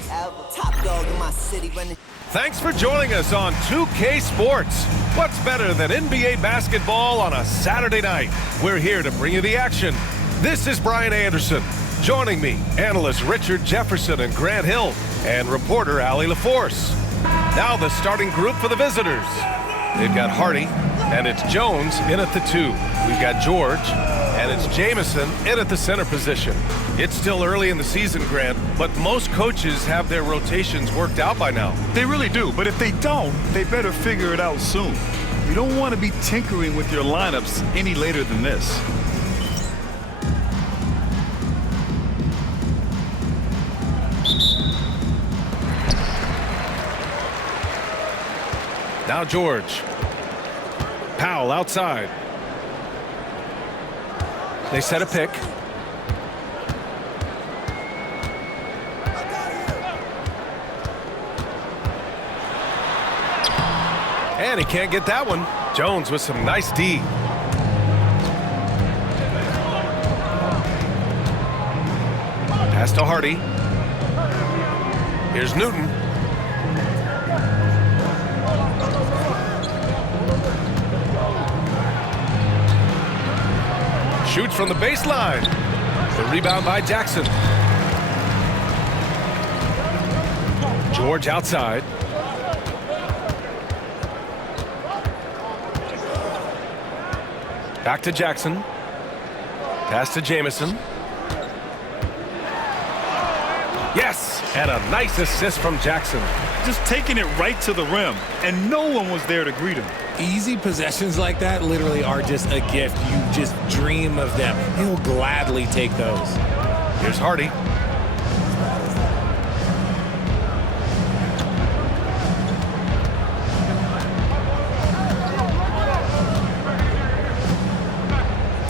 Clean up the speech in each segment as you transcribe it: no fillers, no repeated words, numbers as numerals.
Top dog in my city running. Thanks for joining us on 2K Sports. What's better than NBA basketball on a Saturday night? We're here to bring you the action. This is Brian Anderson. Joining me, analysts Richard Jefferson and Grant Hill, and reporter Allie LaForce. Now the starting group for the visitors. They've got Hardy, and it's Jones in at the 2. We've got George, and it's Jamison in at the center position. It's still early in the season, Grant, but most coaches have their rotations worked out by now. They really do, but if they don't, they better figure it out soon. You don't want to be tinkering with your lineups any later than this. Now George. Powell outside. They set a pick. And he can't get that one. Jones with some nice D. Pass to Hardy. Here's Newton. Shoots from the baseline. The rebound by Jackson. George outside. Back to Jackson. Pass to Jamison. Yes! And a nice assist from Jackson. Just taking it right to the rim, and no one was there to greet him. Easy possessions like that literally are just a gift. You just dream of them. He'll gladly take those. Here's Hardy.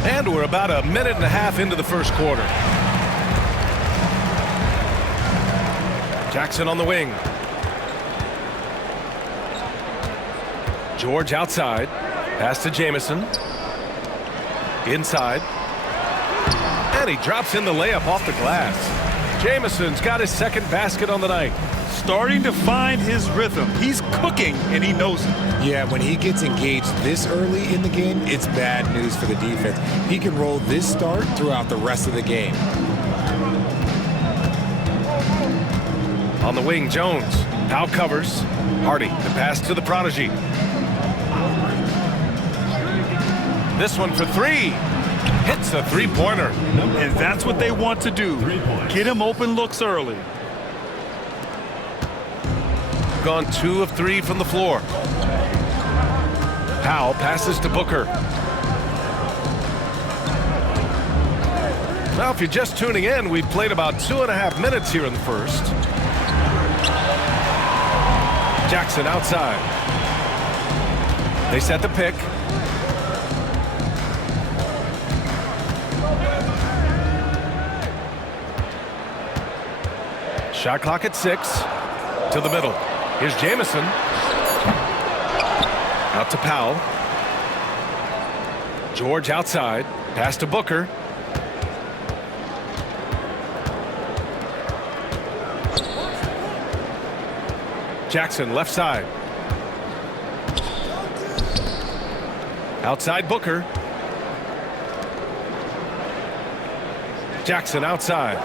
And we're about a minute and a half into the first quarter. Jackson on the wing. George outside. Pass to Jamison. Inside. And he drops in the layup off the glass. Jamison's got his second basket on the night. Starting to find his rhythm. He's cooking, and he knows it. Yeah, when he gets engaged this early in the game, it's bad news for the defense. He can roll this start throughout the rest of the game. On the wing, Jones. Now covers. Hardy, the pass to the prodigy. This one for three. Hits a three-pointer. And that's what they want to do. Get him open looks early. Gone 2 of 3 from the floor. Powell passes to Booker. Now, if you're just tuning in, we've played about 2.5 minutes here in the first. Jackson outside. They set the pick. Shot clock at 6. To the middle. Here's Jamison. Out to Powell. George outside. Pass to Booker. Jackson left side. Outside Booker. Jackson outside.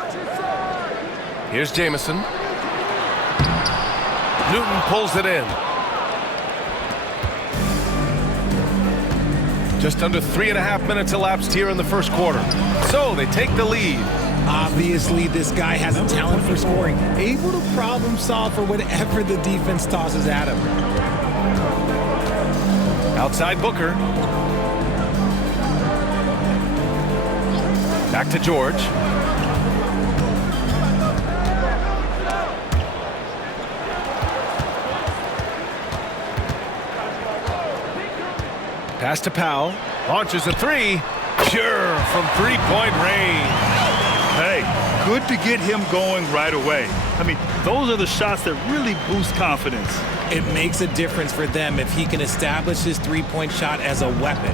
Here's Jamison. Newton pulls it in. Just under 3.5 minutes elapsed here in the first quarter. So they take the lead. Obviously, this guy has a talent for scoring, able to problem solve for whatever the defense tosses at him. Outside Booker. Back to George. Pass to Powell. Launches a three. Pure from three-point range. Hey, good to get him going right away. I mean, those are the shots that really boost confidence. It makes a difference for them if he can establish his three-point shot as a weapon.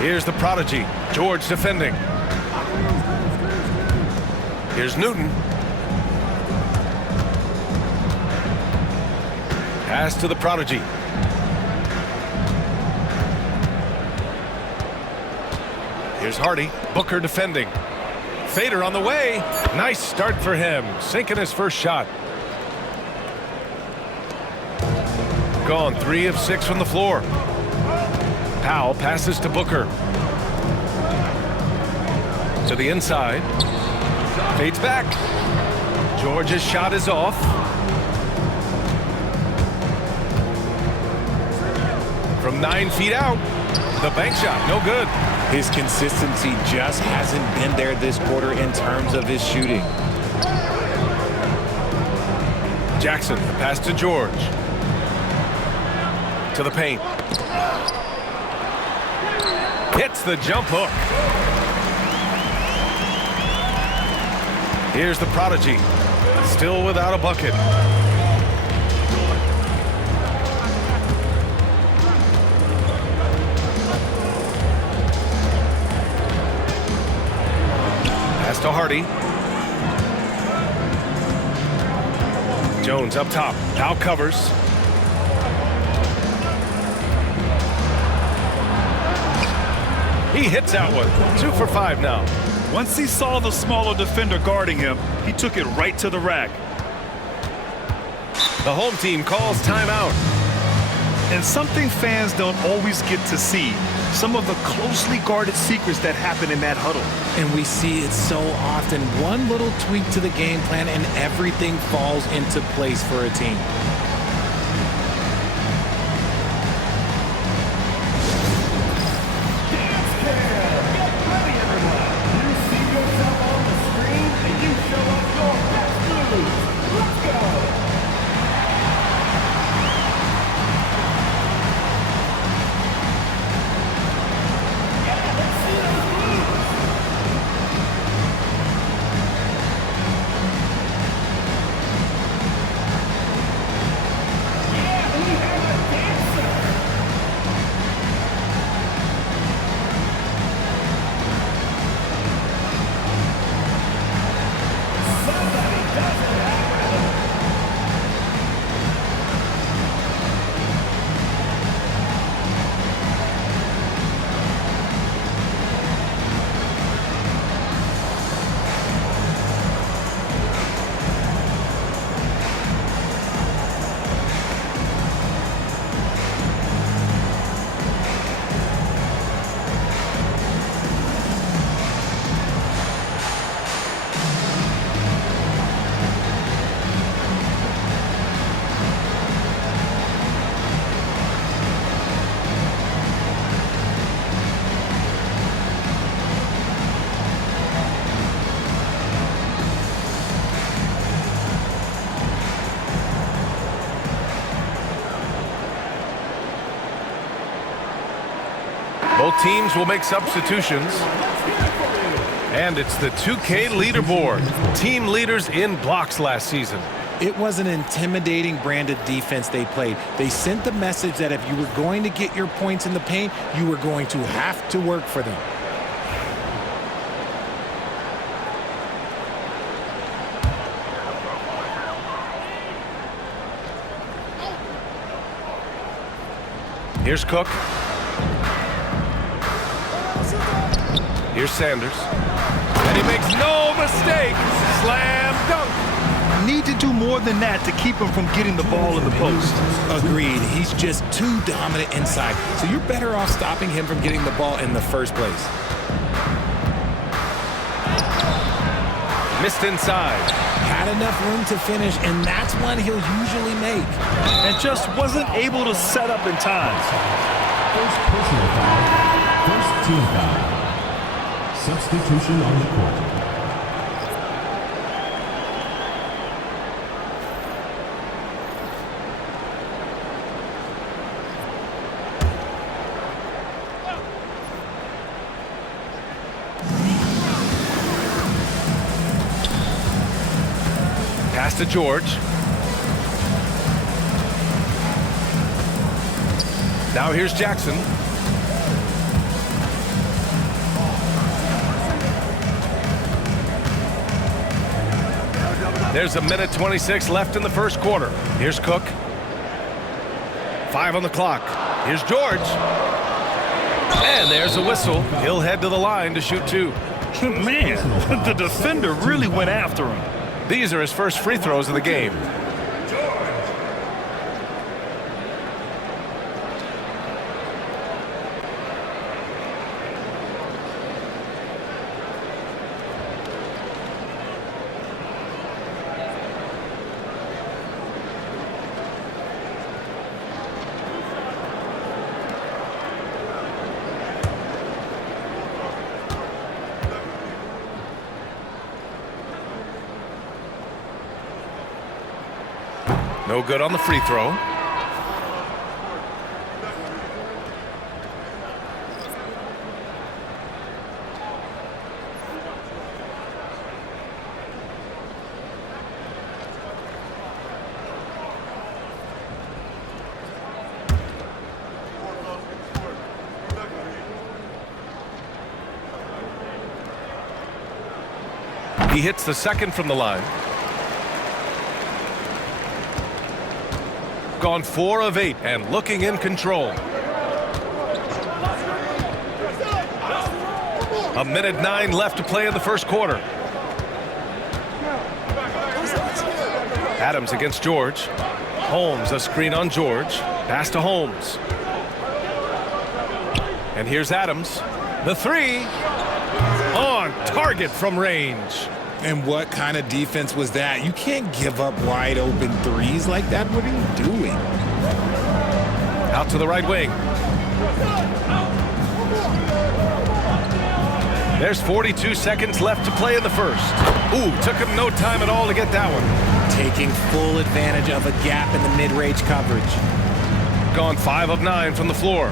Here's the prodigy, George defending. Here's Newton. Pass to the prodigy. Here's Hardy. Booker defending. Fader on the way. Nice start for him. Sinking his first shot. Gone 3 of 6 from the floor. Powell passes to Booker. To the inside. Fades back. George's shot is off. From 9 feet out. The bank shot, no good. His consistency just hasn't been there this quarter in terms of his shooting. Jackson, the pass to George. To the paint. Hits the jump hook. Here's the prodigy. Still without a bucket. Pass to Hardy. Jones up top. Powell covers. He hits that one. 2 for 5 now. Once he saw the smaller defender guarding him, he took it right to the rack. The home team calls timeout. And something fans don't always get to see, some of the closely guarded secrets that happen in that huddle. And we see it so often. One little tweak to the game plan and everything falls into place for a team. Both teams will make substitutions. And it's the 2K leaderboard. Team leaders in blocks last season. It was an intimidating brand of defense they played. They sent the message that if you were going to get your points in the paint, you were going to have to work for them. Here's Cook. Here's Sanders. And he makes no mistake. Slam dunk. Need to do more than that to keep him from getting the ball in the post. Agreed. He's just too dominant inside. So you're better off stopping him from getting the ball in the first place. Missed inside. Had enough room to finish, and that's one he'll usually make. And just wasn't able to set up in time. First personal foul. First team foul. Substitution on the court. Pass to George. Now here's Jackson. There's a minute 26 left in the first quarter. Here's Cook. 5 on the clock. Here's George. And there's a whistle. He'll head to the line to shoot 2. Man, the defender really went after him. These are his first free throws of the game. No good on the free throw. He hits the second from the line. Gone 4 of 8 and looking in control. A minute 9 left to play in the first quarter. Adams against George. Holmes, a screen on George. Pass to Holmes. And here's Adams. The 3 on target from range. And what kind of defense was that? You can't give up wide open threes like that. What are you doing? Out to the right wing. There's 42 seconds left to play in the first. Ooh, took him no time at all to get that one. Taking full advantage of a gap in the mid-range coverage. Gone 5 of 9 from the floor.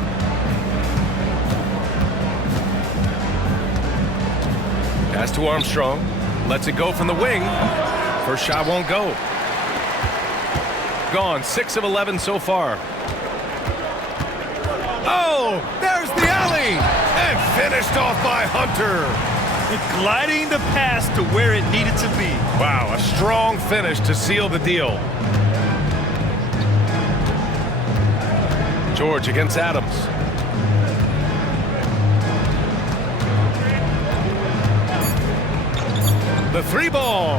Pass to Armstrong. Lets it go from the wing. First shot won't go. Gone 6 of 11 so far. Oh, there's the alley. And finished off by Hunter. Gliding the pass to where it needed to be. Wow, a strong finish to seal the deal. George against Adams. The 3 ball.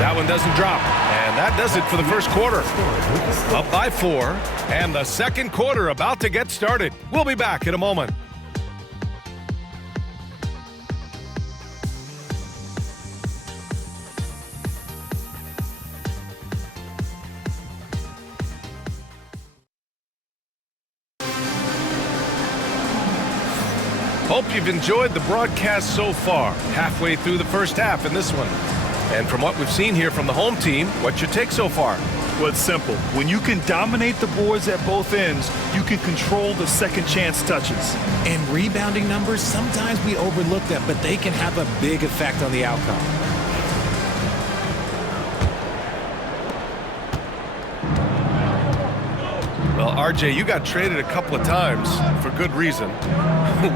That one doesn't drop. And that does it for the first quarter. Up by 4. And the second quarter about to get started. We'll be back in a moment. Hope you've enjoyed the broadcast so far. Halfway through the first half in this one. And from what we've seen here from the home team, what's your take so far? Well, it's simple. When you can dominate the boards at both ends, you can control the second chance touches. And rebounding numbers, sometimes we overlook them, but they can have a big effect on the outcome. Well, RJ, you got traded a couple of times for good reason.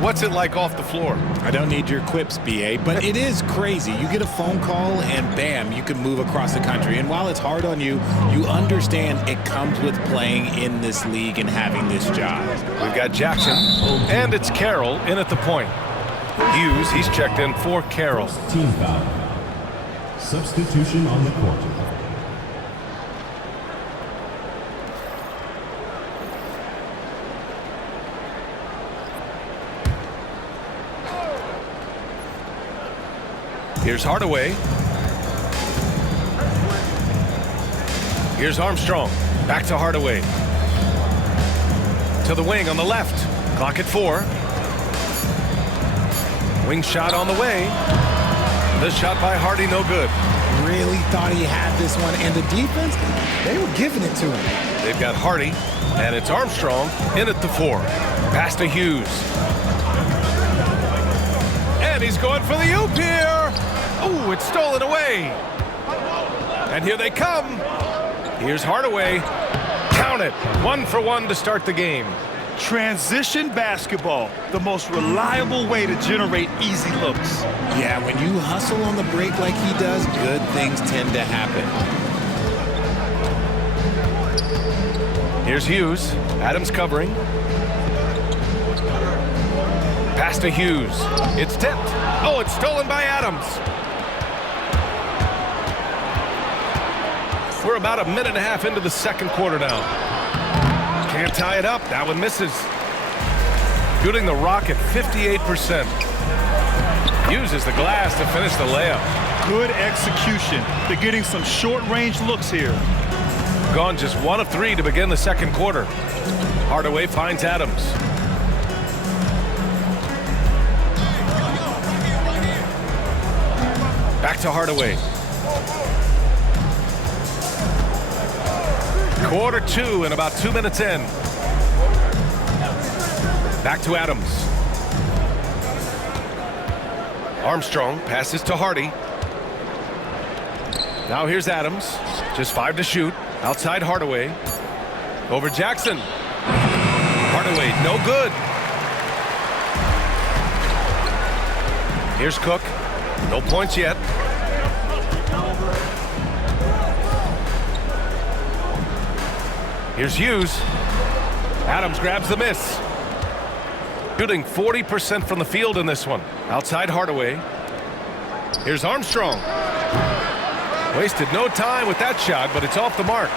What's it like off the floor? I don't need your quips, BA, but it is crazy. You get a phone call and bam, you can move across the country. And while it's hard on you, you understand it comes with playing in this league and having this job. We've got Jackson, and it's Carroll in at the point. Hughes, he's checked in for Carroll. Team foul. Substitution on the court. Here's Hardaway. Here's Armstrong. Back to Hardaway. To the wing on the left. Clock at 4. Wing shot on the way. This shot by Hardy, no good. Really thought he had this one, and the defense, they were giving it to him. They've got Hardy, and it's Armstrong in at the 4. Pass to Hughes. And he's going for the oop here. Ooh, it's stolen away. And here they come. Here's Hardaway. Count it. 1 for 1 to start the game. Transition basketball, the most reliable way to generate easy looks. Yeah, when you hustle on the break like he does, good things tend to happen. Here's Hughes. Adams covering. Pass to Hughes. It's tipped. Oh, it's stolen by Adams. We're about a minute and a half into the second quarter now. Can't tie it up. That one misses. Shooting the rock at 58%. Uses the glass to finish the layup. Good execution. They're getting some short-range looks here. Gone just 1 of 3 to begin the second quarter. Hardaway finds Adams. Back to Hardaway. Quarter 2 and about 2 minutes in. Back to Adams. Armstrong passes to Hardy. Now here's Adams. Just 5 to shoot. Outside Hardaway. Over Jackson. Hardaway, no good. Here's Cook. No points yet. Here's Hughes. Adams grabs the miss. Shooting 40% from the field in this one. Outside Hardaway. Here's Armstrong. Wasted no time with that shot, but it's off the mark.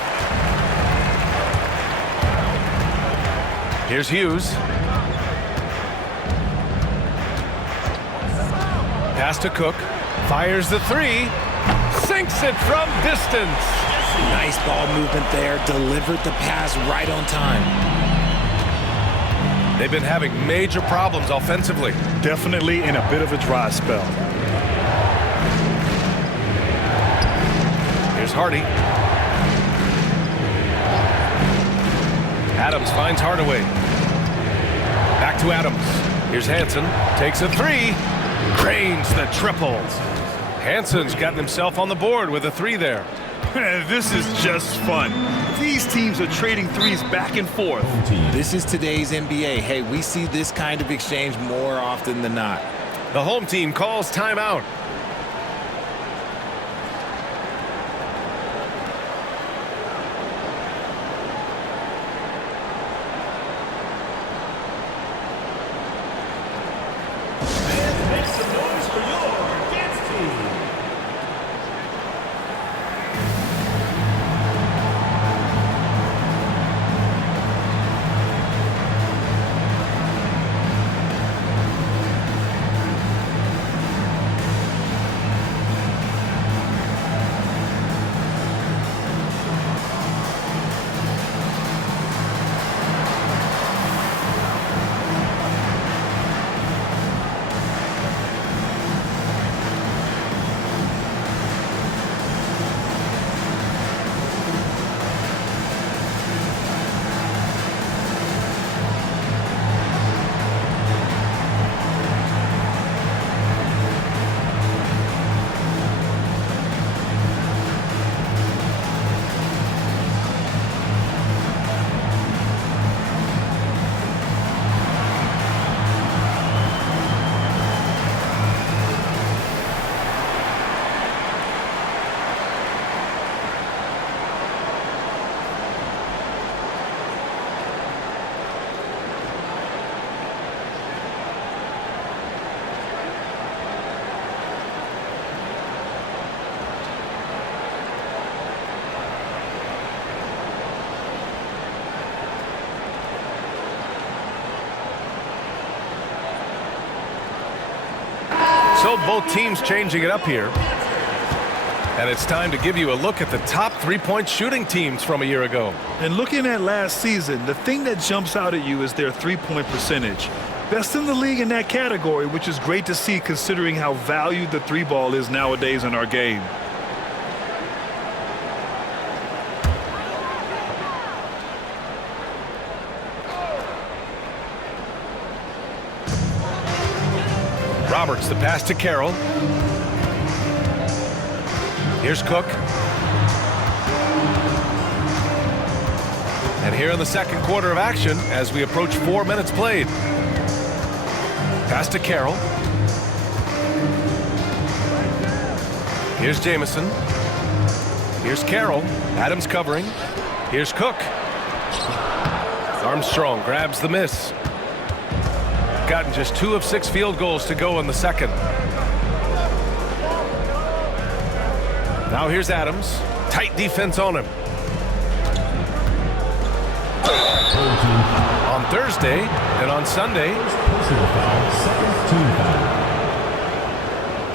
Here's Hughes. Pass to Cook. Fires the 3. Sinks it from distance. Nice ball movement there. Delivered the pass right on time. They've been having major problems offensively. Definitely in a bit of a dry spell. Here's Hardy. Adams finds Hardaway. Back to Adams. Here's Hansen. Takes a 3. Cranes the triple. Hansen's gotten himself on the board with a 3 there. This is just fun. These teams are trading threes back and forth. This is today's NBA. Hey, we see this kind of exchange more often than not. The home team calls timeout. Make some noise for your dance team. So both teams changing it up here. And it's time to give you a look at the top three-point shooting teams from a year ago. And looking at last season, the thing that jumps out at you is their three-point percentage. Best in the league in that category, which is great to see considering how valued the three ball is nowadays in our game. Roberts, the pass to Carroll. Here's Cook. And here in the second quarter of action, as we approach 4 minutes played. Pass to Carroll. Here's Jamison. Here's Carroll. Adams covering. Here's Cook. Armstrong grabs the miss. Gotten just 2 of 6 field goals to go in the second. Now here's Adams. Tight defense on him. On Thursday and on Sunday. Personal foul, second team foul.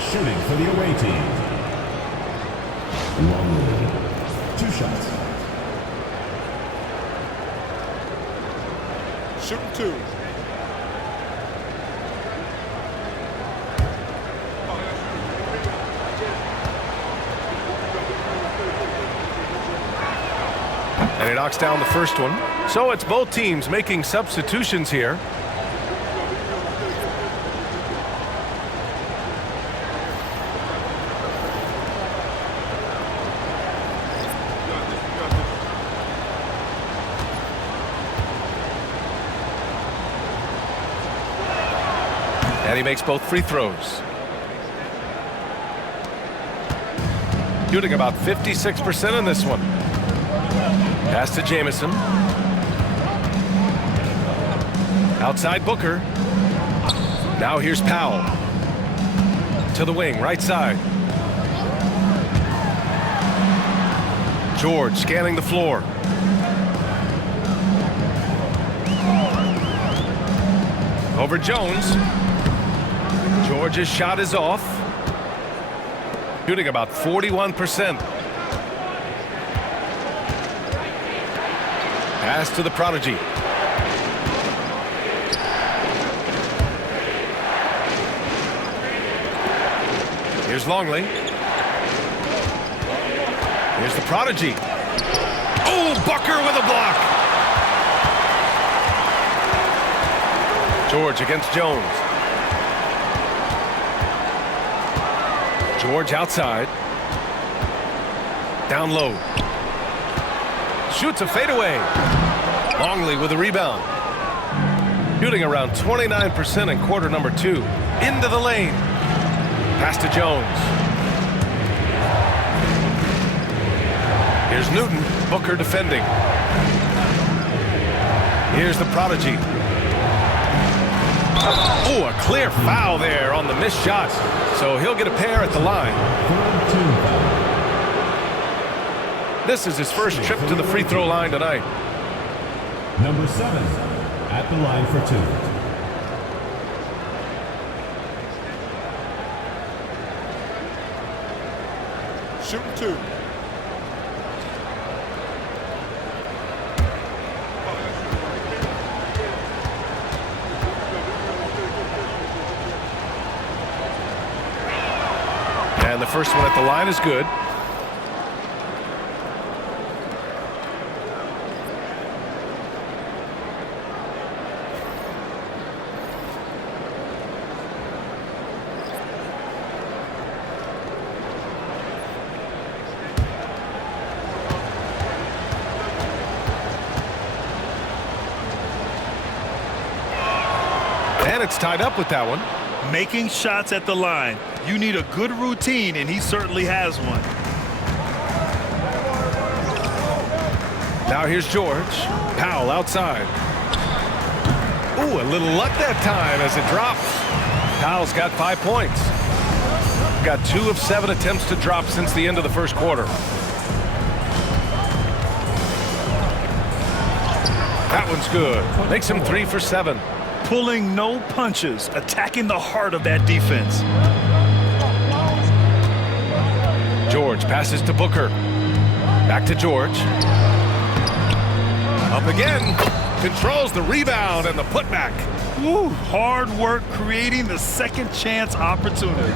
Shooting for the away team. Longley, 2 shots. Shooting 2. And he knocks down the first one. So it's both teams making substitutions here. And he makes both free throws. Shooting about 56% in this one. Pass to Jamison. Outside Booker. Now here's Powell. To the wing, right side. George scanning the floor. Over Jones. George's shot is off. Shooting about 41%. Pass to the prodigy. Here's Longley. Here's the prodigy. Oh, Booker with a block. George against Jones. George outside. Down low. Shoots a fadeaway. Longley with a rebound. Shooting around 29% in quarter number 2. Into the lane. Pass to Jones. Here's Newton. Booker defending. Here's the prodigy. Oh, a clear foul there on the missed shot. So he'll get a pair at the line. This is his first trip to the free throw line tonight. Number 7 at the line for 2. Shooting 2. And the first one at the line is good. And it's tied up with that one. Making shots at the line. You need a good routine, and he certainly has one. Now here's George. Powell outside. Ooh, a little luck that time as it drops. Powell's got 5 points. Got 2 of 7 attempts to drop since the end of the first quarter. That one's good. Makes him 3 for 7. Pulling no punches, attacking the heart of that defense. George passes to Booker. Back to George. Up again. Controls the rebound and the putback. Woo, hard work creating the second chance opportunity.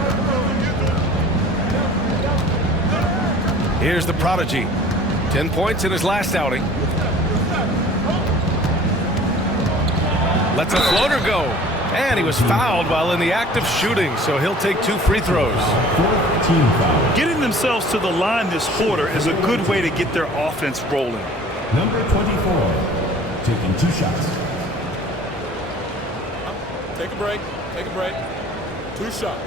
Here's the prodigy. 10 points in his last outing. Lets a floater go. And he was fouled while in the act of shooting, so he'll take 2 free throws. Getting themselves to the line this quarter is a good way to get their offense rolling. Number 24, taking 2 shots. Take a break. Take a break. 2 shots.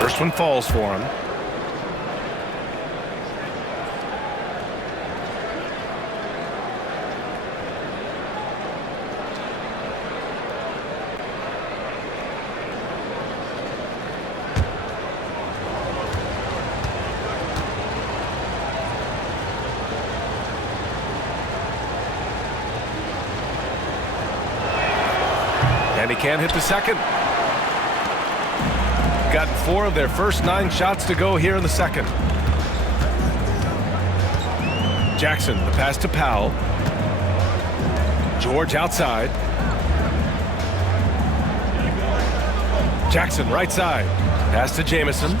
First one falls for him. And he can't hit the second. Got 4 of their first 9 shots to go here in the second. Jackson, the pass to Powell. George outside. Jackson right side. Pass to Jamison.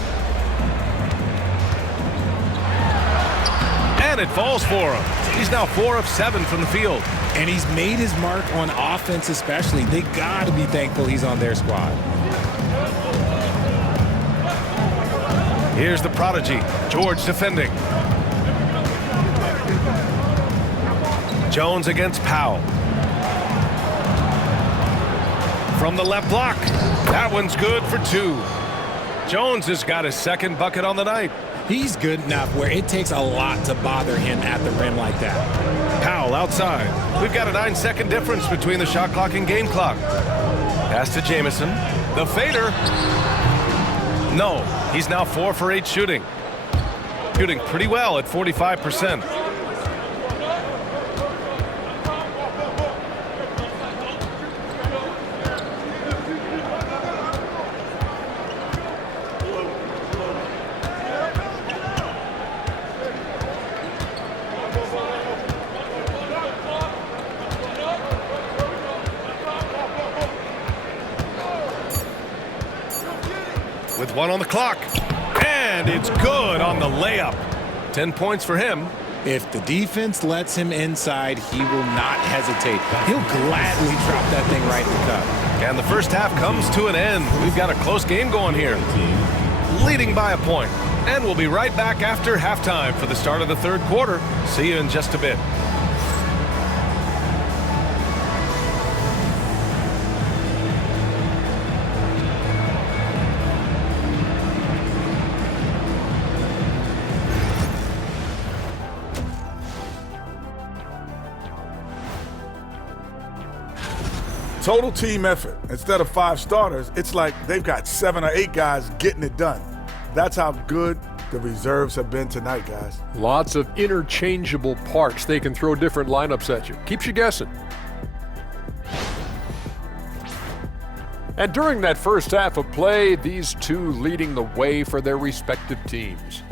And it falls for him. He's now 4 of 7 from the field. And he's made his mark on offense especially. They got to be thankful he's on their squad. Here's the prodigy, George defending. Jones against Powell. From the left block. That one's good for 2. Jones has got his second bucket on the night. He's good enough where it takes a lot to bother him at the rim like that. Powell outside. We've got a 9-second difference between the shot clock and game clock. Pass to Jamison. The fader. No, he's now 4 for 8 shooting. Shooting pretty well at 45%. With 1 on the clock. And it's good on the layup. 10 points for him. If the defense lets him inside, he will not hesitate. He'll gladly drop that thing right in the cup. And the first half comes to an end. We've got a close game going here. Leading by a point. And we'll be right back after halftime for the start of the third quarter. See you in just a bit. Total team effort. Instead of 5 starters, it's like they've got 7 or 8 guys getting it done. That's how good the reserves have been tonight, guys. Lots of interchangeable parts. They can throw different lineups at you. Keeps you guessing. And during that first half of play, these two leading the way for their respective teams.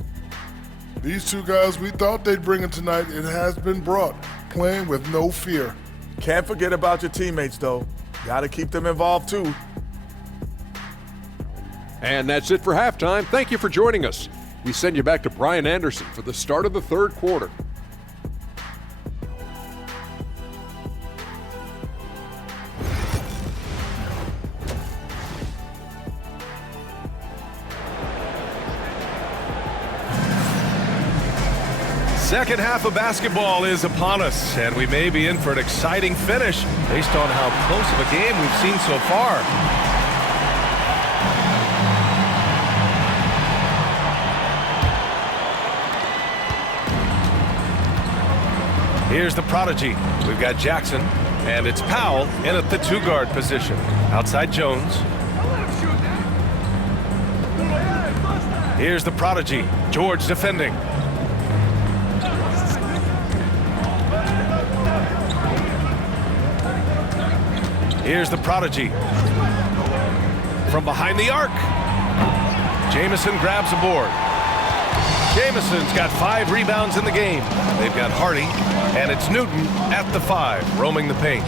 These 2 guys, we thought they'd bring it tonight. It has been brought, playing with no fear. Can't forget about your teammates, though. Got to keep them involved, too. And that's it for halftime. Thank you for joining us. We send you back to Brian Anderson for the start of the third quarter. Second half of basketball is upon us, and we may be in for an exciting finish based on how close of a game we've seen so far. Here's the prodigy. We've got Jackson, and it's Powell in at the 2-guard position. Outside Jones. Here's the prodigy, George defending. Here's the prodigy. From behind the arc. Jamison grabs a board. Jamison's got 5 rebounds in the game. They've got Hardy, and it's Newton at the 5, roaming the paint.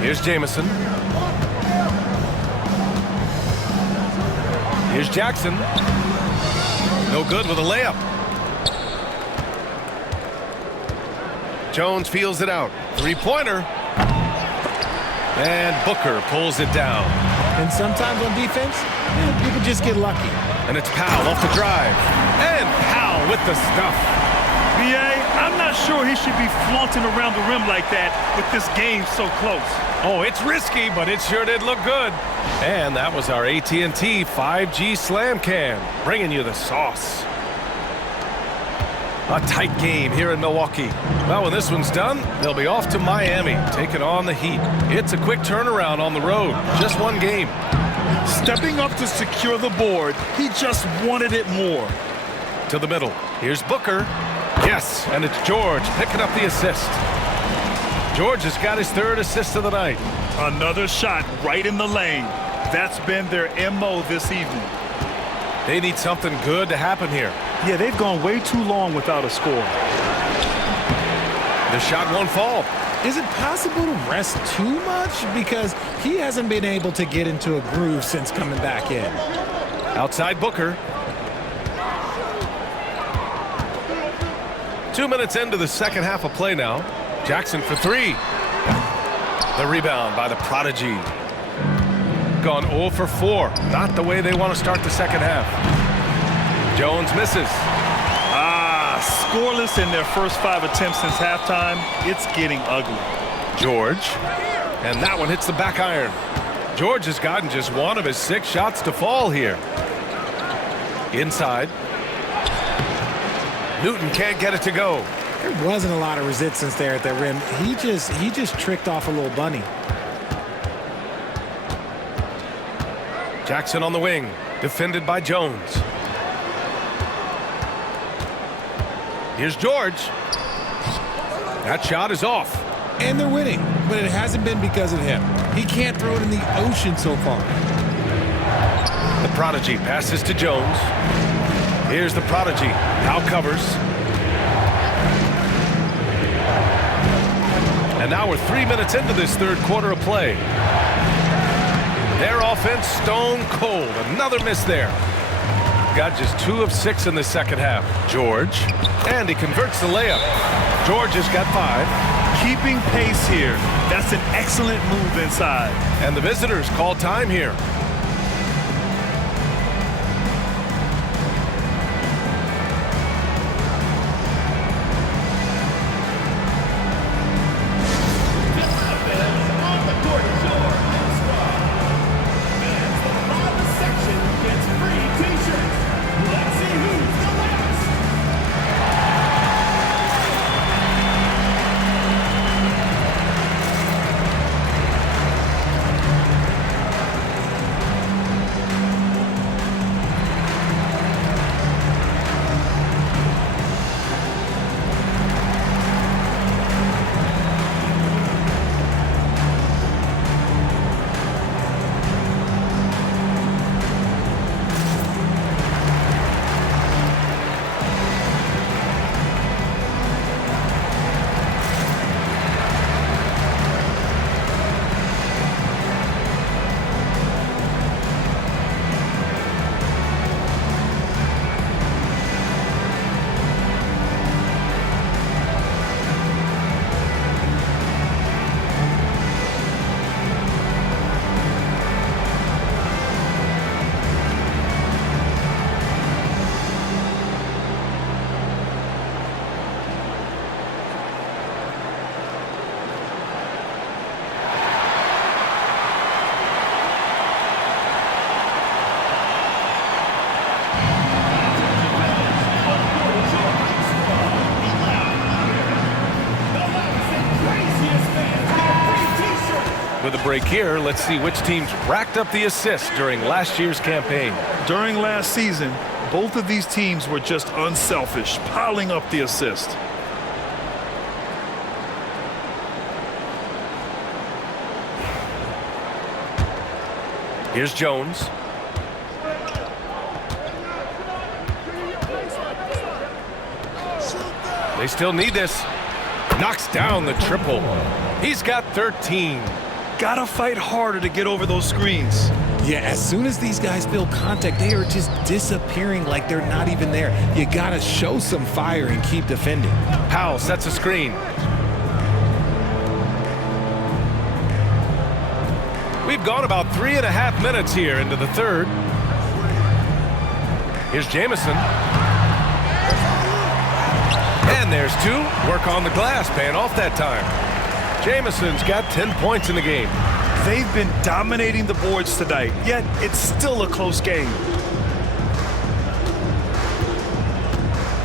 Here's Jamison. Here's Jackson. No good with a layup. Jones feels it out. Three-pointer. And Booker pulls it down. And sometimes on defense, you can just get lucky. And it's Powell off the drive. And Powell with the stuff. B.A., I'm not sure he should be flaunting around the rim like that with this game so close. Oh, it's risky, but it sure did look good. And that was our AT&T 5G Slam Cam, bringing you the sauce. A tight game here in Milwaukee. Well, when this one's done, they'll be off to Miami, taking on the Heat. It's a quick turnaround on the road. Just one game. Stepping up to secure the board, he just wanted it more. To the middle. Here's Booker. Yes, and it's George picking up the assist. George has got his third assist of the night. Another shot right in the lane. That's been their MO this evening. They need something good to happen here. Yeah, they've gone way too long without a score. The shot won't fall. Is it possible to rest too much? Because he hasn't been able to get into a groove since coming back in. Outside Booker. 2 minutes into the second half of play now. Jackson for three. The rebound by the Prodigy. Gone 0 for 4. Not the way they want to start the second half. Jones misses. Scoreless in their first 5 attempts since halftime. It's getting ugly. George. And that one hits the back iron. George has gotten just one of his 6 shots to fall here. Inside. Newton can't get it to go. There wasn't a lot of resistance there at the rim. He just tricked off a little bunny. Jackson on the wing, defended by Jones. Here's George. That shot is off. And they're winning, but it hasn't been because of him. He can't throw it in the ocean so far. The Prodigy passes to Jones. Here's the Prodigy. Now covers. And now we're 3 minutes into this third quarter of play. Their offense stone cold. Another miss there. Got just 2 of 6 in the second half. George. And he converts the layup. George has got 5. Keeping pace here. That's an excellent move inside. And the visitors call time here. With a break here, let's see which teams racked up the assists during last year's campaign. During last season, both of these teams were just unselfish, piling up the assist. Here's Jones. They still need this. Knocks down the triple. He's got 13. Gotta fight harder to get over those screens. Yeah, as soon as these guys feel contact, they are just disappearing like they're not even there. You gotta show some fire and keep defending. Powell sets a screen. We've gone about 3.5 minutes here into the third. Here's Jamison. And there's two. Work on the glass, paying off that time. Jamison's got 10 points in the game. They've been dominating the boards tonight, yet it's still a close game.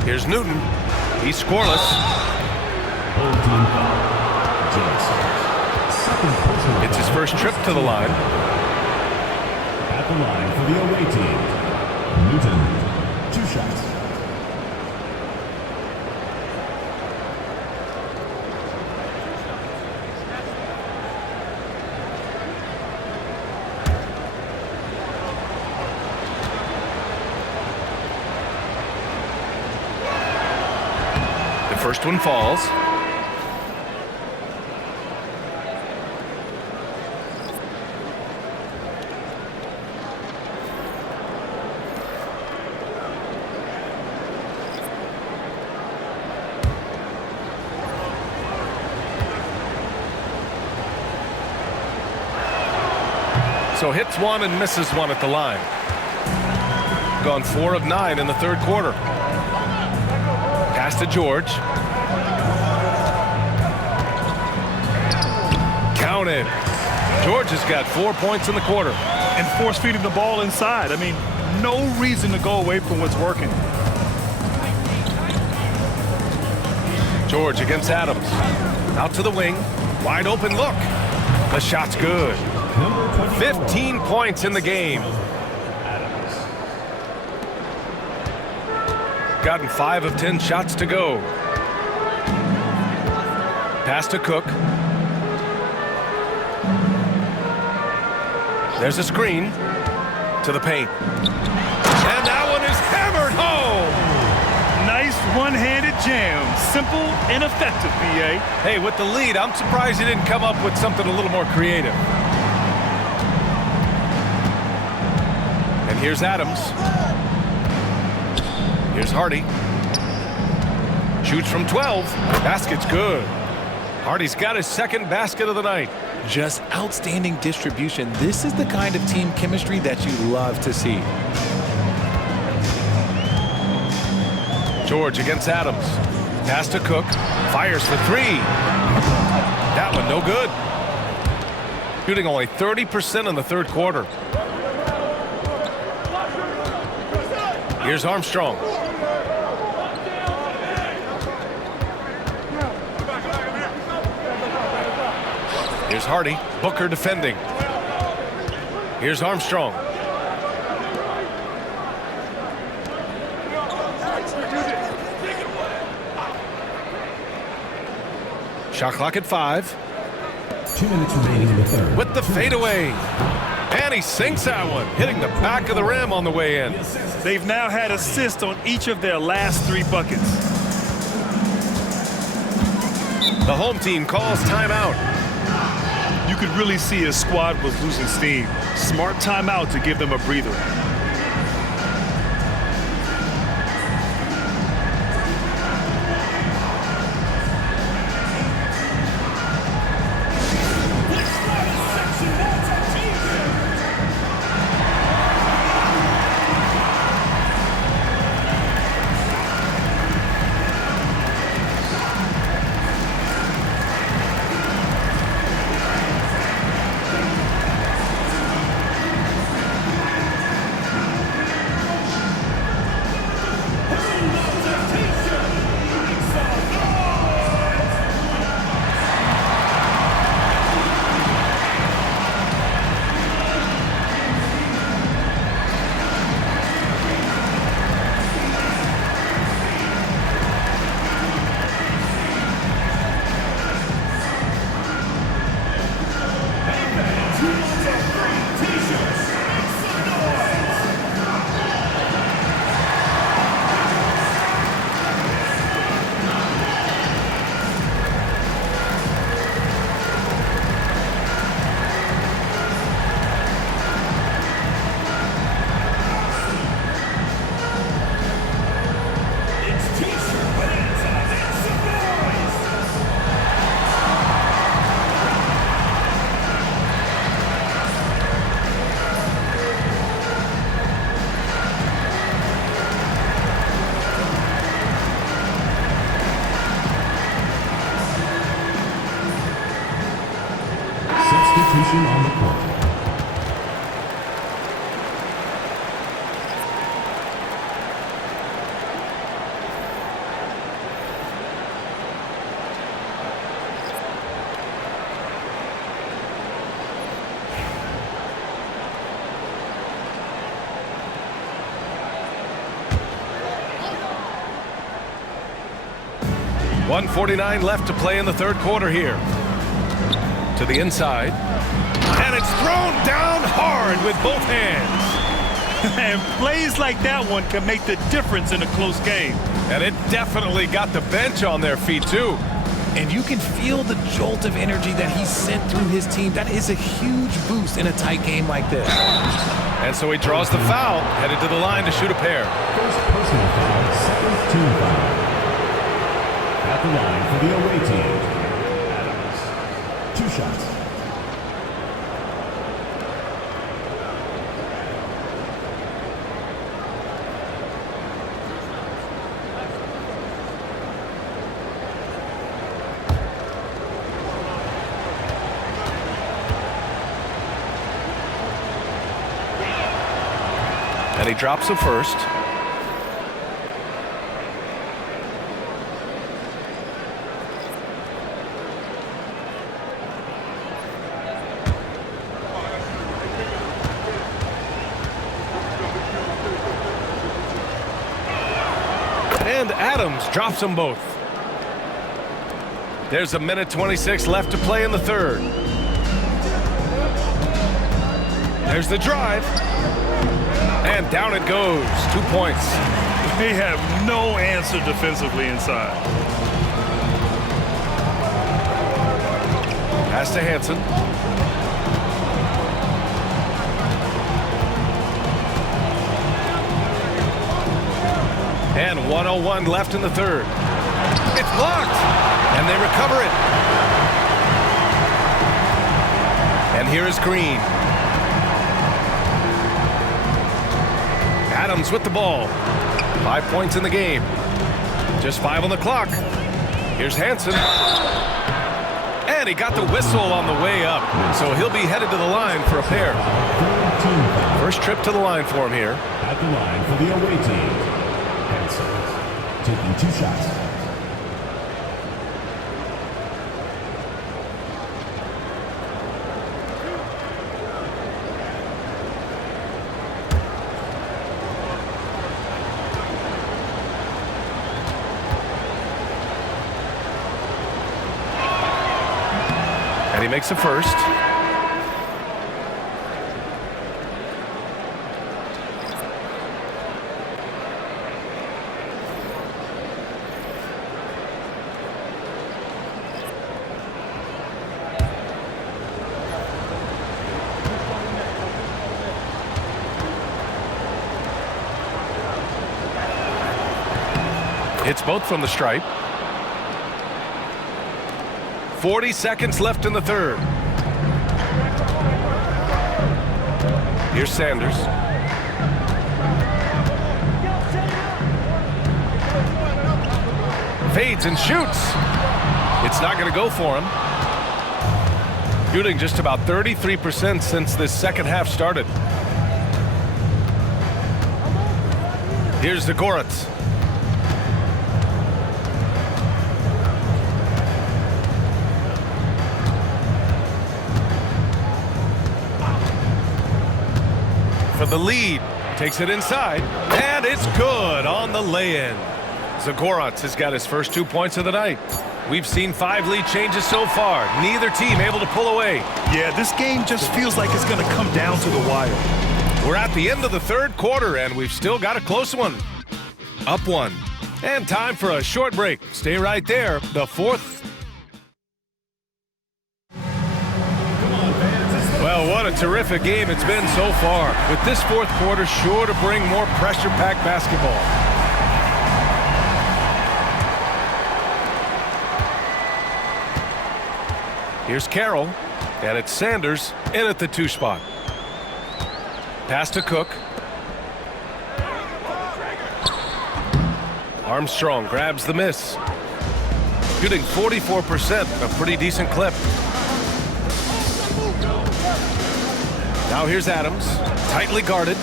Here's Newton. He's scoreless. Home team foul. Jamison. Second personal It's his foul. first trip to the line. At the line for the away team. Newton. 2 shots. The first one falls. So hits one and misses one at the line. Gone 4 of 9 in the third quarter. Pass to George. Counted. George has got 4 points in the quarter. And force feeding the ball inside. I mean, no reason to go away from what's working. George against Adams. Out to the wing. Wide open look. The shot's good. 15 points in the game. Gotten 5 of 10 shots to go. Pass to Cook. There's a screen to the paint. And that one is hammered home. Nice one-handed jam. Simple and effective, B.A. Hey, with the lead, I'm surprised he didn't come up with something a little more creative. And here's Adams. Here's Hardy. Shoots from 12. Basket's good. Hardy's got his second basket of the night. Just outstanding distribution. This is the kind of team chemistry that you love to see. George against Adams. Pass to Cook. Fires for 3. That one no good. Shooting only 30% in the third quarter. Here's Armstrong. Here's Hardy. Booker defending. Here's Armstrong. Shot clock at 5. 2 minutes remaining in the third. With the fadeaway. And he sinks that one, hitting the back of the rim on the way in. They've now had assists on each of their last 3 buckets. The home team calls timeout. You could really see his squad was losing steam. Smart timeout to give them a breather. Substitution on the court. .149 left to play in the third quarter here. To the inside. And it's thrown down hard with both hands. And plays like that one can make the difference in a close game. And it definitely got the bench on their feet, too. And you can feel the jolt of energy that he sent through his team. That is a huge boost in a tight game like this. And so he draws the foul, headed to the line to shoot a pair. First personal foul, second team foul. At the line for the away team, Adams. 2 shots. And he drops the first. And Adams drops them both. There's 1:26 left to play in the third. There's the drive. And down it goes. 2 points. They have no answer defensively inside. Pass to Hansen. And 1:01 left in the third. It's blocked. And they recover it. And here is Green. Adams with the ball. 5 points in the game. Just 5 on the clock. Here's Hansen. And he got the whistle on the way up. So he'll be headed to the line for a pair. First trip to the line for him here. At the line for the away team, Hansen. Taking 2 shots. And he makes a first. Hits both from the stripe. 40 seconds left in the third. Here's Sanders. Fades and shoots. It's not going to go for him. Shooting just about 33% since this second half started. Here's Zagoratz. For the lead, takes it inside, and it's good on the lay-in. Zagoratz has got his first 2 points of the night. We've seen 5 lead changes so far. Neither team able to pull away. Yeah, this game just feels like it's going to come down to the wire. We're at the end of the third quarter, and we've still got a close one. Up 1. And time for a short break. Stay right there. The fourth. Well, what a terrific game it's been so far. With this fourth quarter sure to bring more pressure-packed basketball. Here's Carroll, and it's Sanders in at the 2 spot. Pass to Cook. Armstrong grabs the miss. Shooting 44%, a pretty decent clip. Now here's Adams, tightly guarded.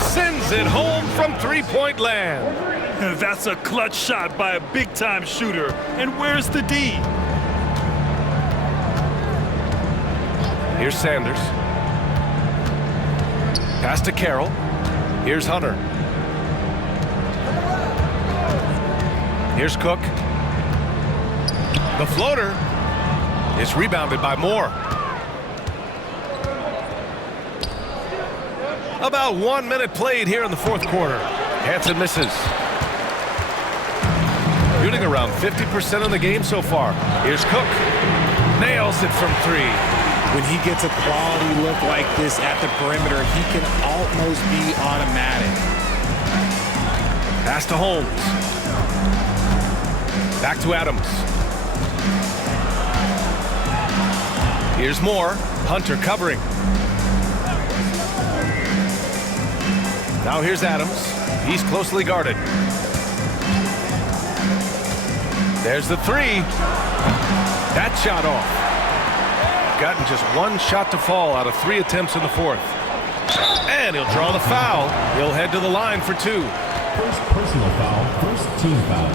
Sends it home from three-point land. That's a clutch shot by a big-time shooter. And where's the D? Here's Sanders. Pass to Carroll. Here's Hunter. Here's Cook. The floater is rebounded by Moore. About 1 minute played here in the fourth quarter. Hansen misses. Shooting around 50% of the game so far. Here's Cook. Nails it from three. When he gets a quality look like this at the perimeter, he can almost be automatic. Pass to Holmes. Back to Adams. Here's Moore. Hunter covering. Now here's Adams. He's closely guarded. There's the three. That shot off. Gotten just one shot to fall out of 3 attempts in the fourth. And he'll draw the foul. He'll head to the line for 2. First personal foul, first team foul.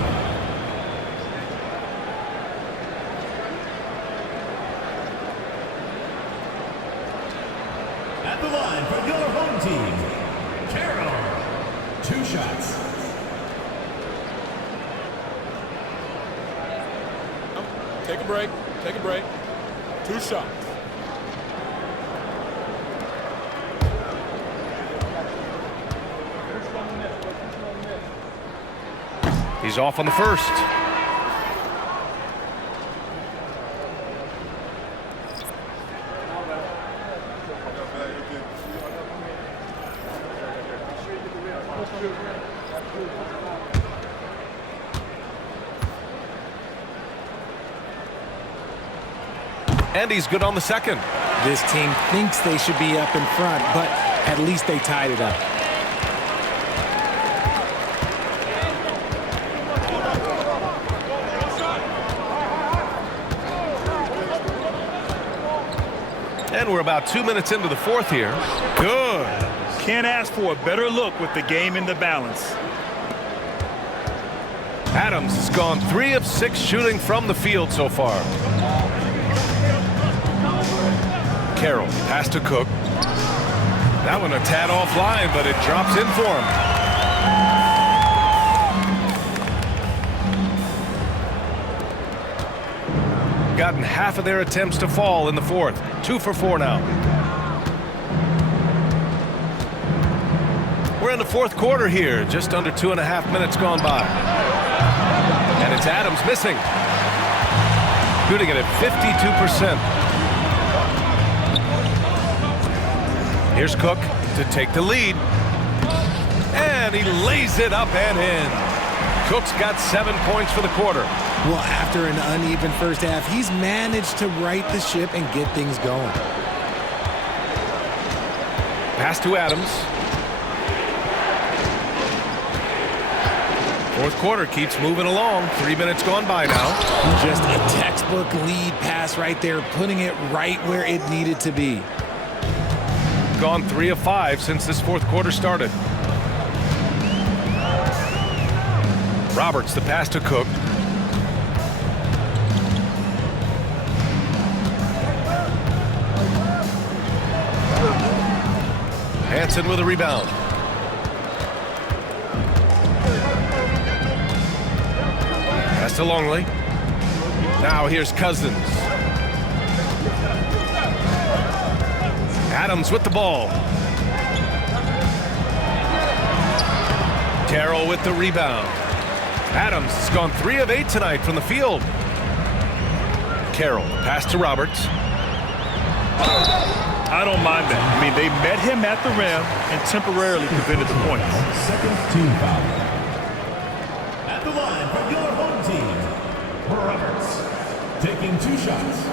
At the line for your home team, Carroll. 2 shots. Take a break. Take a break. 2 shots. He's off on the first. And he's good on the second. This team thinks they should be up in front, but at least they tied it up. And we're about 2 minutes into the fourth here. Good. Can't ask for a better look with the game in the balance. Adams has gone 3 of 6 shooting from the field so far. Carroll, pass to Cook. That one a tad offline, but it drops in for him. Gotten half of their attempts to fall in the fourth. 2 for 4 now. We're in the fourth quarter here, just under 2.5 minutes gone by. And it's Adams missing. Shooting it at 52%. Here's Cook to take the lead. And he lays it up and in. Cook's got 7 points for the quarter. Well, after an uneven first half, he's managed to right the ship and get things going. Pass to Adams. Fourth quarter keeps moving along. 3 minutes gone by now. Just a textbook lead pass right there, putting it right where it needed to be. Gone 3 of 5 since this fourth quarter started. Roberts, the pass to Cook. Hansen with a rebound. Pass to Longley. Now here's Cousins. Adams with the ball. Carroll with the rebound. Adams has gone 3 of 8 tonight from the field. Carroll, pass to Roberts. I don't mind that. I mean, they met him at the rim and temporarily prevented the points. Second team foul. At the line for your home team, Roberts. Taking 2 shots.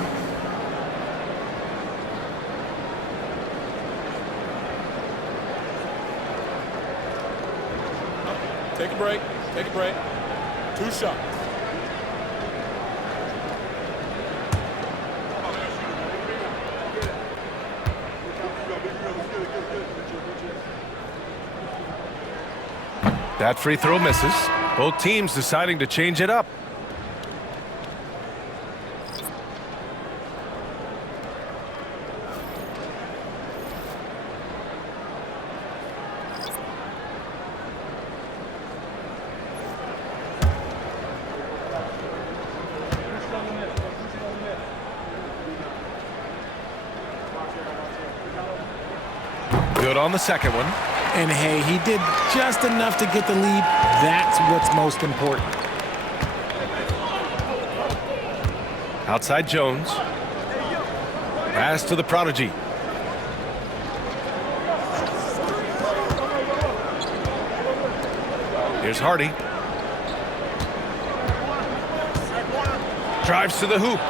Take a break. Take a break. 2 shots. That free throw misses. Both teams deciding to change it up. Good on the second one. And hey, he did just enough to get the lead. That's what's most important. Outside Jones. Pass to the prodigy. Here's Hardy. Drives to the hoop.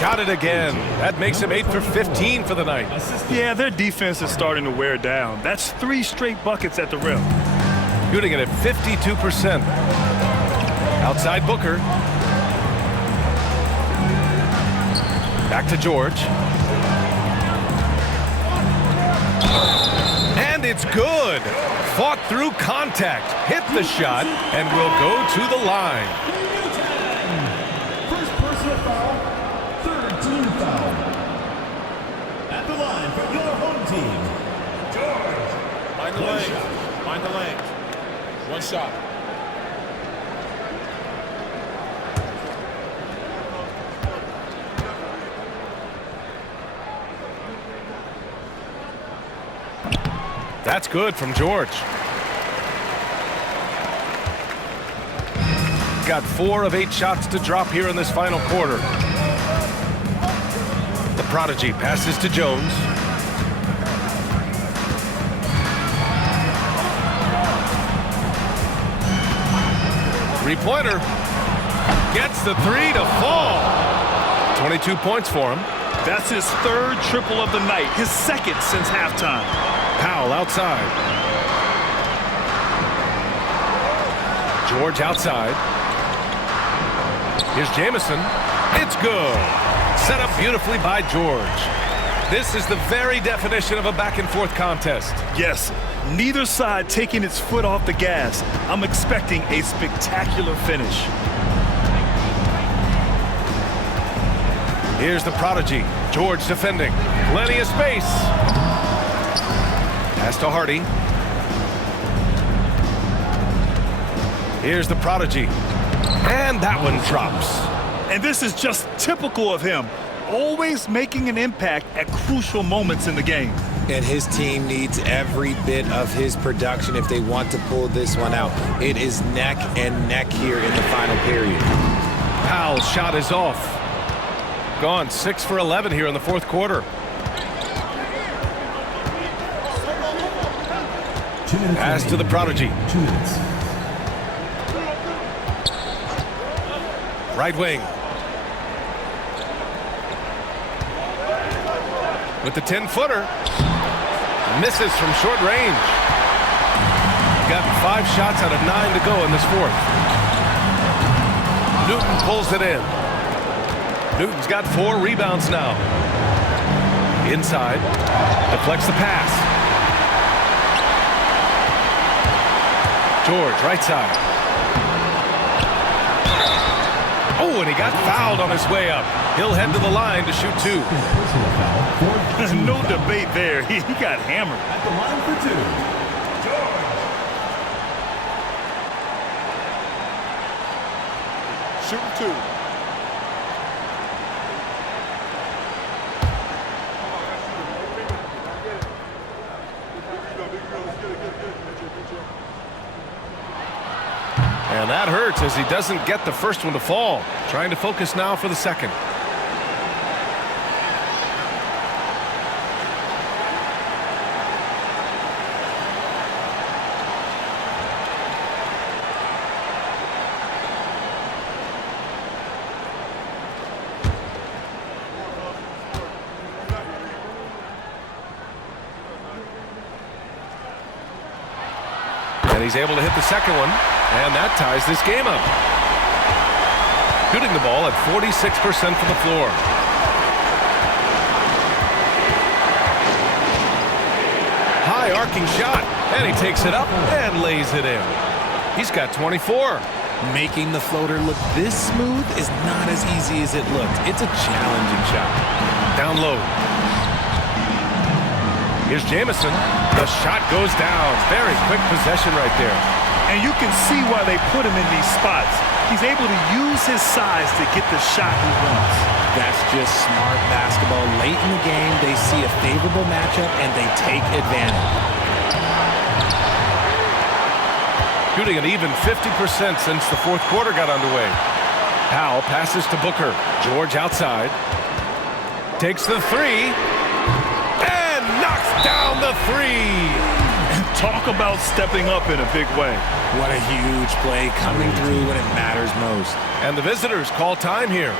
Got it again. That makes him 8 for 15 for the night. Yeah, their defense is starting to wear down. That's 3 straight buckets at the rim. Shooting it at 52%. Outside Booker. Back to George. And it's good. Fought through contact. Hit the shot and will go to the line. First personal foul, third team foul. At the line for your home team, George. Mind the lane. Mind the lane. One shot. That's good from George. Got 4 of 8 shots to drop here in this final quarter. The prodigy passes to Jones. Three-pointer. Gets the 3 to fall. 22 points for him. That's his 3rd triple of the night, his 2nd since halftime. Powell outside. George outside. Here's Jamison. It's good. Set up beautifully by George. This is the very definition of a back-and-forth contest. Yes, neither side taking its foot off the gas. I'm expecting a spectacular finish. Here's the prodigy. George defending. Plenty of space. Pass to Hardy. Here's the prodigy. And that one drops. And this is just typical of him. Always making an impact at crucial moments in the game. And his team needs every bit of his production if they want to pull this one out. It is neck and neck here in the final period. Powell's shot is off. Gone 6 for 11 here in the 4th quarter. Pass to the prodigy. 2 minutes. Right wing. With the 10-footer. Misses from short range. Got 5 shots out of 9 to go in this 4th. Newton pulls it in. Newton's got 4 rebounds now. Inside. Deflects the pass. George, right side. Oh, and he got fouled on his way up. He'll head to the line to shoot 2. Personal foul, 4th No debate there. He got hammered. at the line for 2, George. Shooting 2. And that hurts as he doesn't get the first one to fall. Trying to focus now for the second. And he's able to hit the second one. And that ties this game up. Shooting the ball at 46% from the floor. High arcing shot. And he takes it up and lays it in. He's got 24. Making the floater look this smooth is not as easy as it looked. It's a challenging shot. Down low. Here's Jamison. The shot goes down. Very quick possession right there. And you can see why they put him in these spots. He's able to use his size to get the shot he wants. That's just smart basketball. Late in the game, they see a favorable matchup and they take advantage. Shooting an even 50% since the fourth quarter got underway. Powell passes to Booker. George outside. Takes the three. And knocks down the three. And talk about stepping up in a big way. What a huge play coming through when it matters most. And the visitors call time here.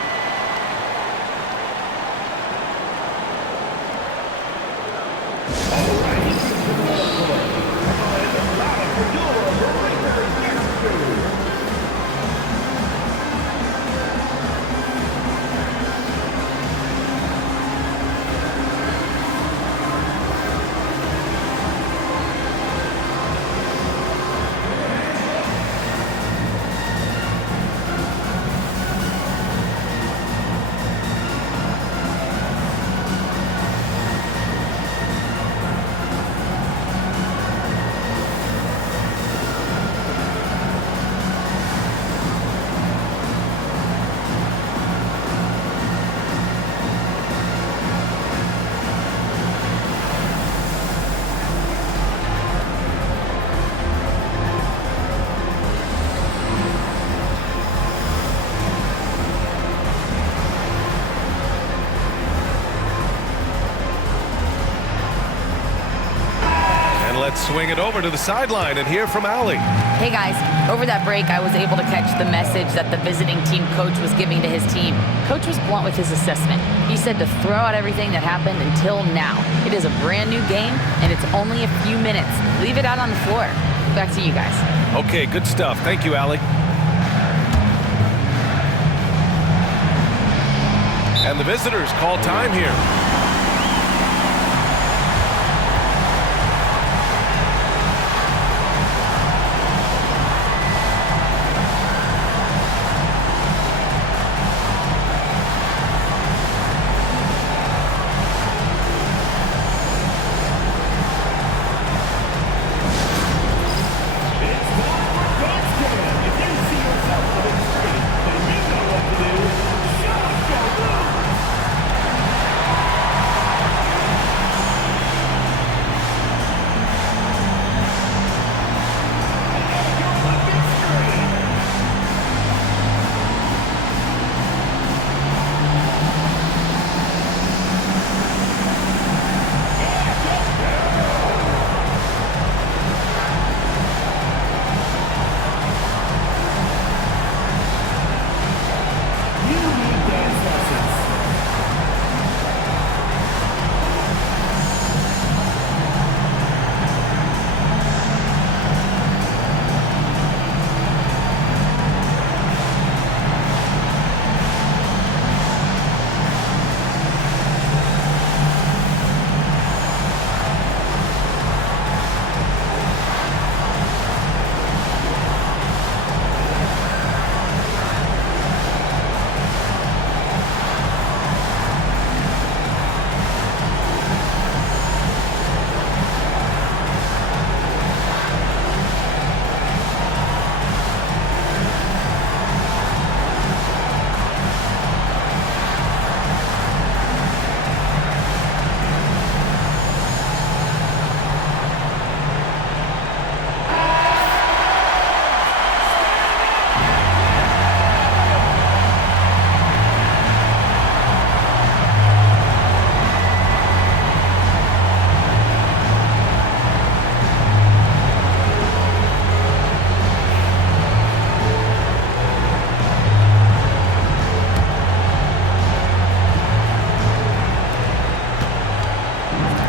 Let's swing it over to the sideline and hear from Allie. Hey guys, over that break I was able to catch the message that the visiting team coach was giving to his team. Coach was blunt with his assessment. He said to throw out everything that happened until now. It is a brand new game and it's only a few minutes. Leave it out on the floor. Back to you guys. Okay, good stuff. Thank you, Allie. And the visitors call time here.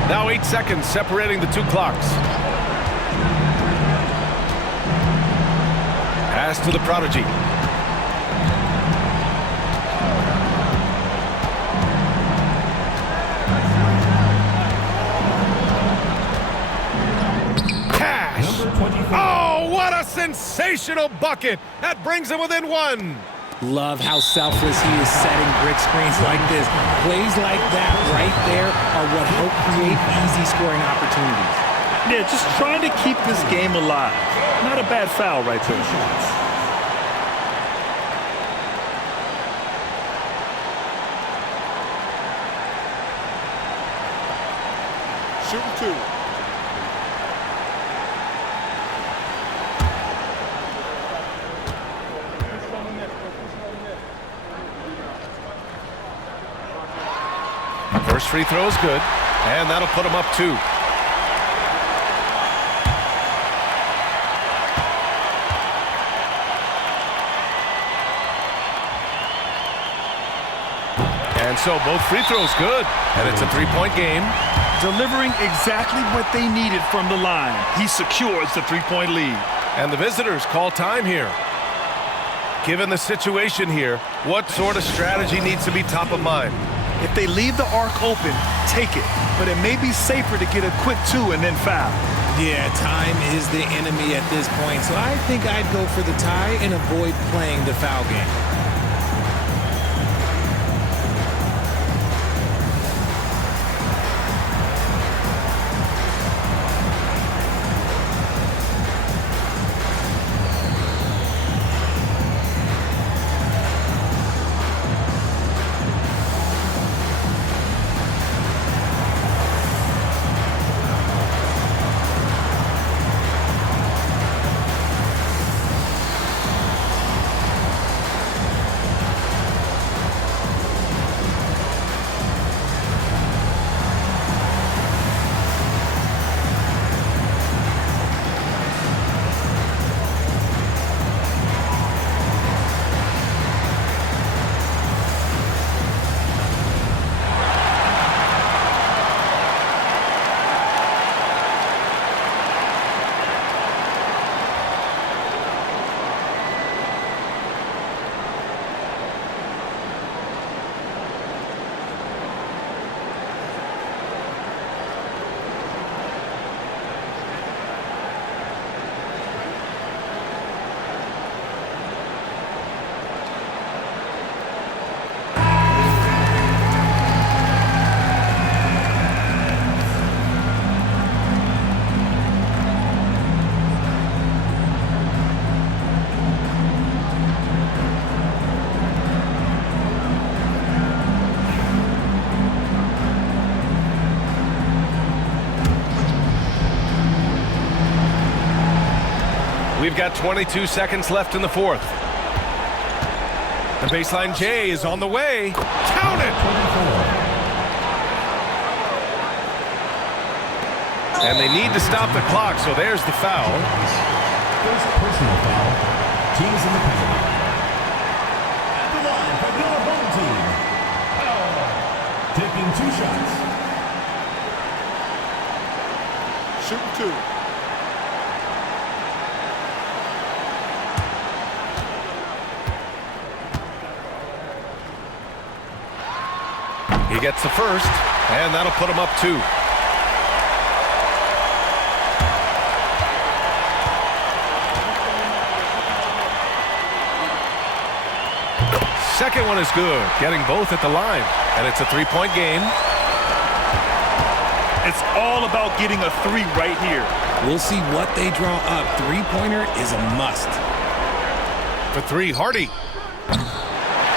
Now 8 seconds separating the two clocks. Pass to the prodigy. Cash. Oh, what a sensational bucket. That brings him within one. Love how selfless he is setting brick screens like this. Plays like that right there are what help create easy scoring opportunities. Yeah, just trying to keep this game alive. Not a bad foul right there. Shooting two. First free throw is good, and that'll put him up 2. And so both free throws good, and it's a 3-point game. Delivering exactly what they needed from the line. He secures the 3-point lead. And the visitors call time here. Given the situation here, what sort of strategy needs to be top of mind? If they leave the arc open, take it. But it may be safer to get a quick 2 and then foul. Yeah, time is the enemy at this point, so I think I'd go for the tie and avoid playing the foul game. We've got 22 seconds left in the fourth. The baseline J is on the way. Count it! And they need to stop the clock, so there's the foul. First personal foul. Teams in the penalty. At the line for your home team. Taking 2 shots. Shooting two. He gets the first, and that'll put him up 2. Second one is good, getting both at the line, and it's a 3-point game. It's all about getting a 3 right here. We'll see what they draw up. Three-pointer is a must. For 3, Hardy.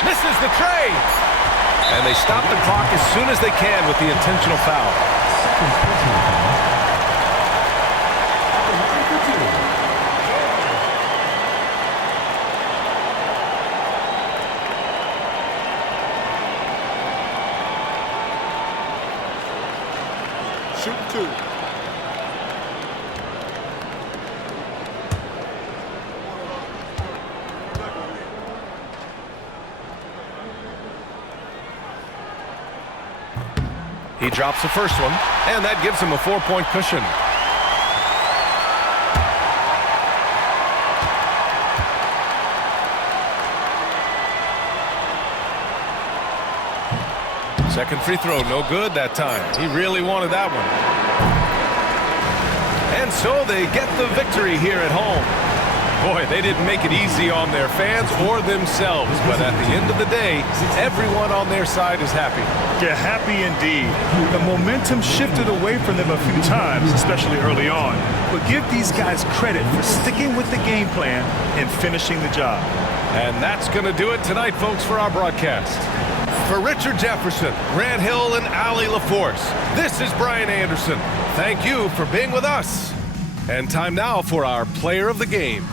Misses the tray. And they stop the clock as soon as they can with the intentional foul. Second personal foul. At the line for 2. Shooting two. He drops the first one, and that gives him a 4-point cushion. Second free throw, no good that time. He really wanted that one. And so they get the victory here at home. Boy, they didn't make it easy on their fans or themselves, but at the end of the day, everyone on their side is happy. Yeah, happy indeed. The momentum shifted away from them a few times, especially early on. But give these guys credit for sticking with the game plan and finishing the job. And that's going to do it tonight, folks, for our broadcast. For Richard Jefferson, Grant Hill, and Allie LaForce, this is Brian Anderson. Thank you for being with us. And time now for our player of the game.